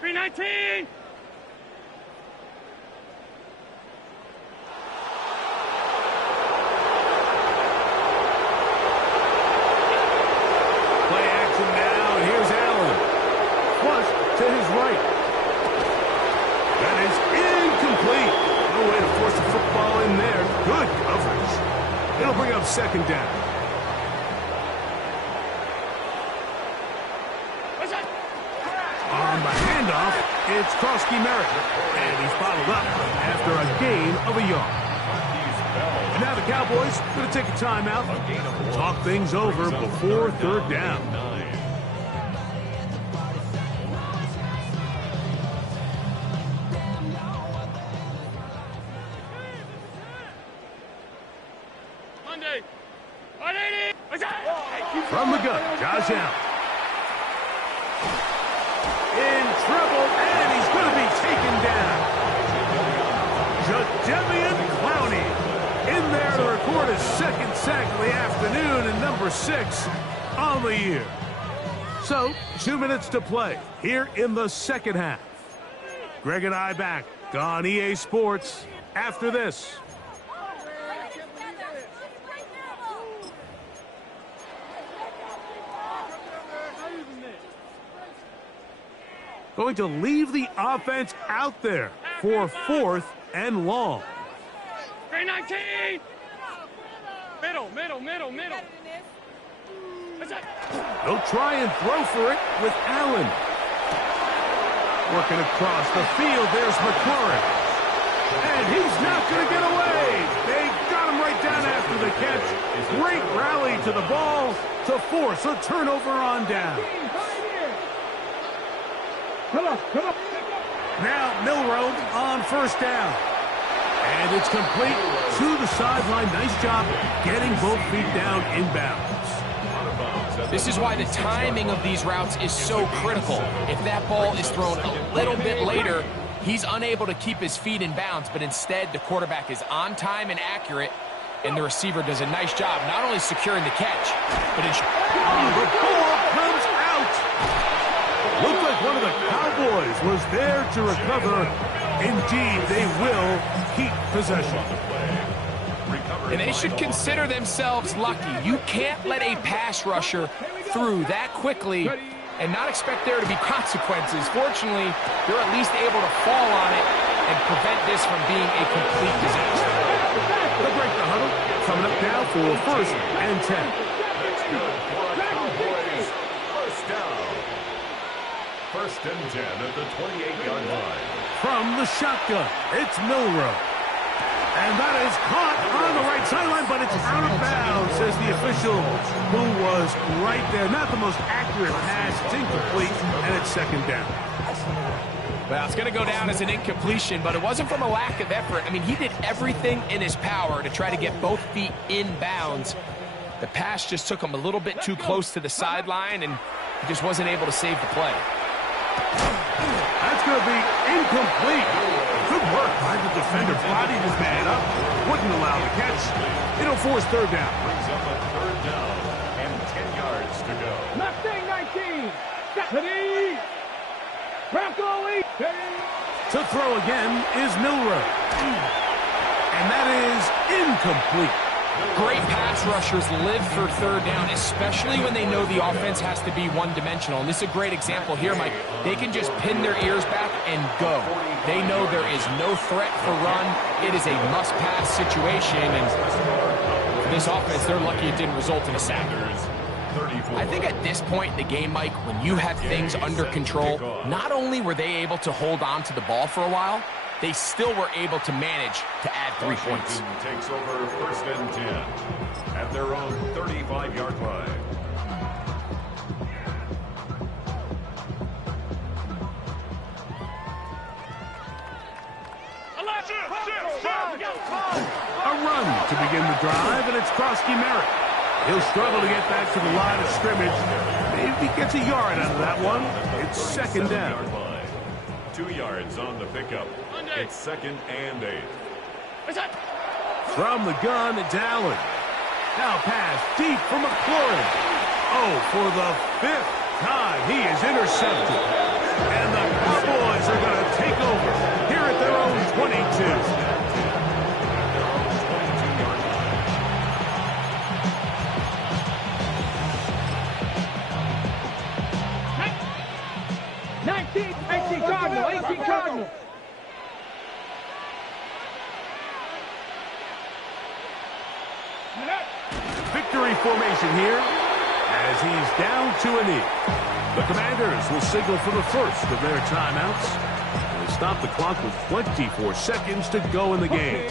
$3.19. To his right. That is incomplete. No way to force the football in there. Good coverage. It'll bring up second down. On the handoff, it's Krosky Merritt. And he's bottled up after a gain of a yard. And now the Cowboys going to take a timeout. Talk things over before third down. From the gun, Josh Allen. In trouble, and he's going to be taken down. Jadeveon Clowney in there to record his second sack of the afternoon and number 6 on the year. So, 2 minutes to play here in the second half. Greg and I back on EA Sports after this. Going to leave the offense out there for 4th and long. 319. Middle. They'll try and throw for it with Allen. Working across the field, there's McLaurin. And he's not going to get away. They got him right down after the catch. Great rally to the ball to force a turnover on down. Come on. Now Milroe on first down. And it's complete to the sideline. Nice job getting both feet down inbounds. This is why the timing of these routes is so critical. If that ball is thrown a little bit later, he's unable to keep his feet in bounds, but instead the quarterback is on time and accurate, and the receiver does a nice job not only securing the catch, but the ball comes out. Looked like one of the Cowboys was there to recover. Indeed, they will keep possession. And they should consider themselves lucky. You can't let a pass rusher through that quickly and not expect there to be consequences. Fortunately, they're at least able to fall on it and prevent this from being a complete disaster. They'll break the huddle. Coming up now for 1st and 10. That's good for a Cowboys first down. 1st and 10 at the 28-yard line. From the shotgun, it's Milroe. And that is caught on the right sideline, but it's out of bounds, says the official, who was right there. Not the most accurate pass. It's incomplete, and it's second down. Well, it's going to go down as an incompletion, but it wasn't from a lack of effort. I mean, he did everything in his power to try to get both feet in bounds. The pass just took him a little bit too close to the sideline, and he just wasn't able to save the play. That's going to be incomplete. Good work by the defender. Bodied his man up. Wouldn't allow the catch. It'll force third down. Brings up a 3rd down and 10 yards to go. Mustang 19. Stephanie. Broccoli. To throw again is Milroe. And that is incomplete. Great pass rushers live for third down, especially when they know the offense has to be one-dimensional. And this is a great example here, Mike. They can just pin their ears back and go. They know there is no threat for run. It is a must-pass situation. And for this offense, they're lucky it didn't result in a sack. I think at this point in the game, Mike, when you have things under control, not only were they able to hold on to the ball for a while, they still were able to manage to add 3 points. Takes over 1st and 10 at their own 35-yard line. A run to begin the drive, and it's Krosky Merritt. He'll struggle to get back to the line of scrimmage. Maybe he gets a yard out of that one. It's second down. 2 yards on the pickup. It's 2nd and 8. From the gun, it's Allen. Now pass deep for McLaurin. Oh, for the 5th time, he is intercepted. And the Cowboys are going to take over here at their own 22. 18 Cardinal, 18 Cardinal. Victory formation here as he's down to a knee. The Commanders will signal for the first of their timeouts. They stop the clock with 24 seconds to go in the game.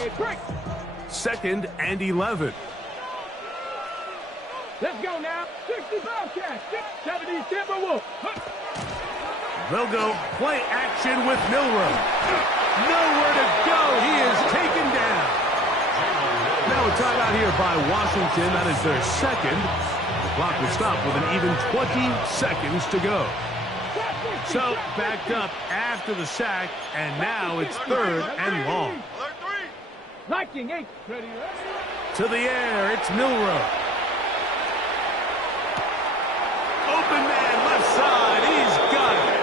2nd and 11. Let's go now. 60 Bobcats, 70 Timberwolves. They'll go play action with Milroe. Nowhere to go. He is taken down. Now a timeout here by Washington. That is their second. The clock will stop with an even 20 seconds to go. So backed up after the sack, and now it's 3rd and long. Liking 8. Ready. To the air, it's Milroe. Open man, left side. He's got it.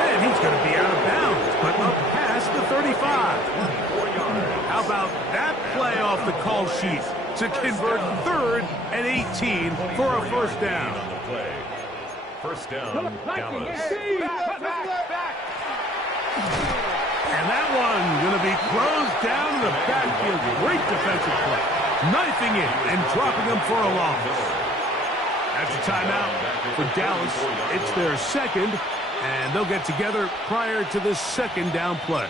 And he's going to be out of bounds, but up past the 35. How about that play off the call sheet to convert 3rd and 18 for a first down? On the play. First down, Dallas. And that one going to be closed down in the backfield. Great defensive play. Knifing in and dropping him for a loss. That's a timeout for Dallas. It's their second, and they'll get together prior to the second down play.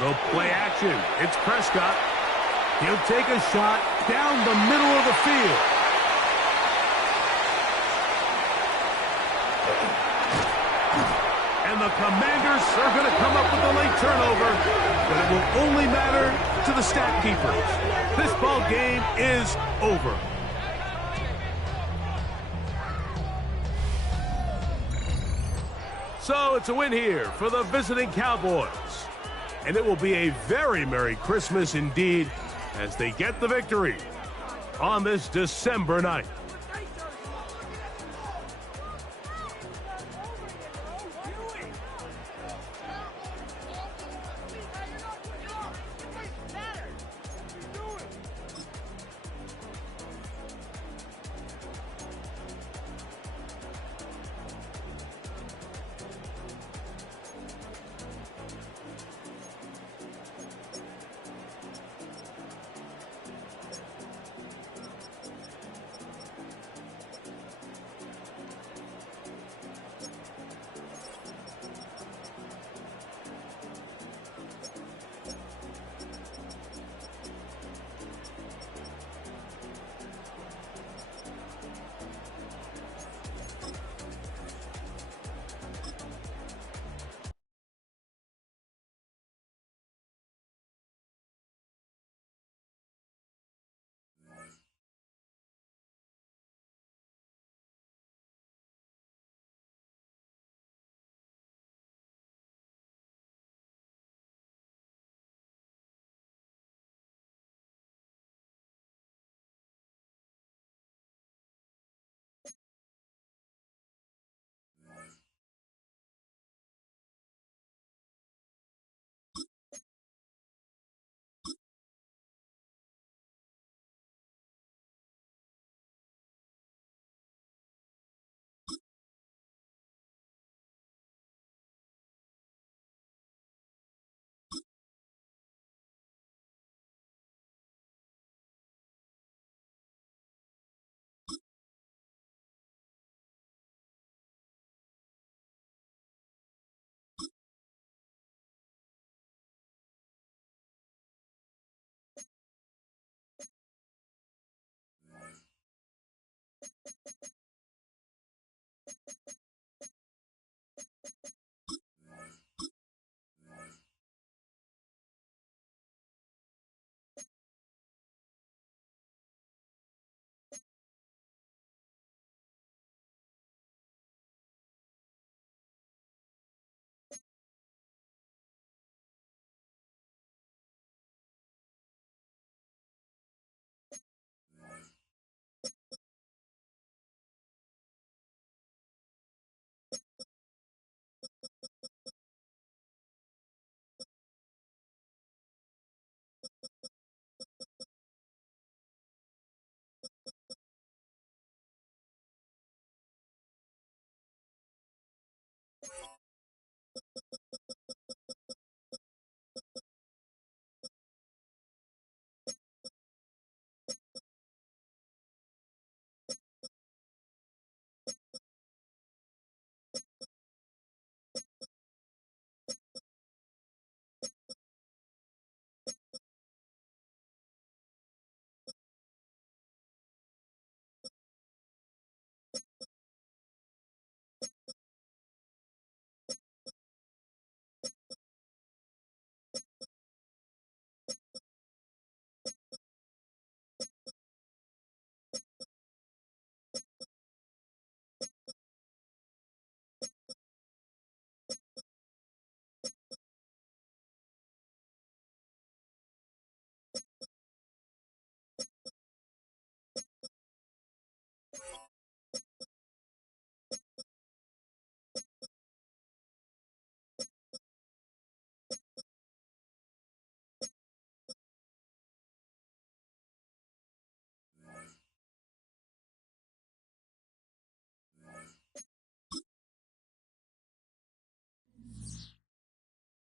They'll play action. It's Prescott. He'll take a shot down the middle of the field. And the Commanders are going to come up with a late turnover, but it will only matter to the stat keepers. This ball game is over. So it's a win here for the visiting Cowboys. And it will be a very Merry Christmas indeed as they get the victory on this December night.